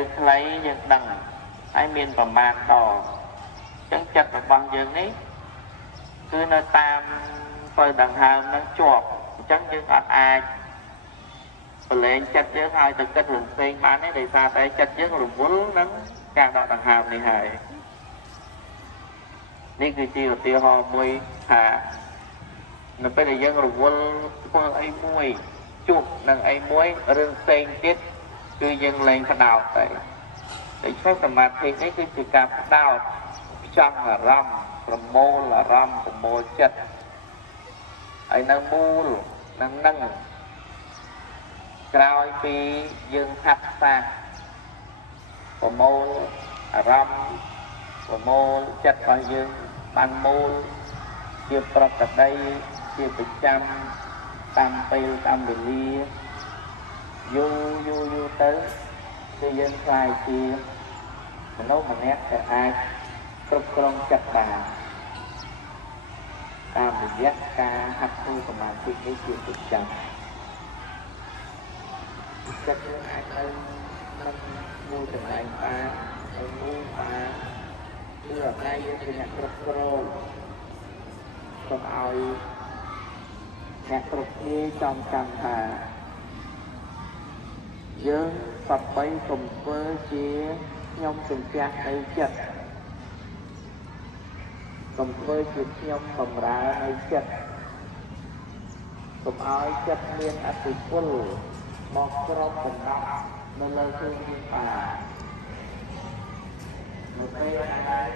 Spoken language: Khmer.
ឬខ្លីយើងដឹងហើយមានប្រមាណដងអញ្ចឹងចិត្តរបស់យើងនេះគឺនៅតាមពើដង្ហើមនឹងជាប់អញ្ចឹងយើងអត់អាចប្រឡែងចិត្តយើងឲ្យទៅគិតរឿងផ្សេងបានទេដោយសារតែចិត្តយើងរវល់នឹងការដកដង្ហើមនេះហើយនេះគឺជាឧទាហរណ៍មួយថានៅពេលដែលយើងរវល់ធ្វើអីមួយជួបនឹងអីមួយរឿងផ្សេងទៀតគឺយើងលែងផ្ដោតទៅដូច្នេះសមាធិនេះគឺជាការផ្ដោតផ្ចង់អារម្មណ៍ប្រមូលអារម្មណ៍ប្រមូលចិត្តហើយនៅមូលនឹងក្រោយពីយើងហាត់សាប្រមូលអារម្មណ៍ប្រមូលចិត្តរបស់យើងបានមូលជាប្រកបជាប្រចាំតាមពេលតាមវេលាយូរទៅគឺយើងខ្លាយជាមនុស្សម្នាក់ដែលអាចគ្រប់គ្រងចិត្តបានតាមរយៈការហាត់ធ្វើសមាធិនេះជាប្រចាំចិត្តយើងអាចនៅក្នុងមួយកន្លែងបានហើយមួយបានគឺអាស្រ័យយើងជាអ្នកគ្រប់គ្រងកុំឲ្យអ្នកគ្រប់គ្នាចំចាំថាយើងសប្បីកុំធ្វើជាខ្ញុំជំពះនៅចិត្តកុំធ្វើជាខ្ញុំបំរើនៅចិត្តកុំឲ្យចិត្តមានអតិពលមកក្របបំណត់នៅលើខ្លួនយើងបាននៅពេលដែល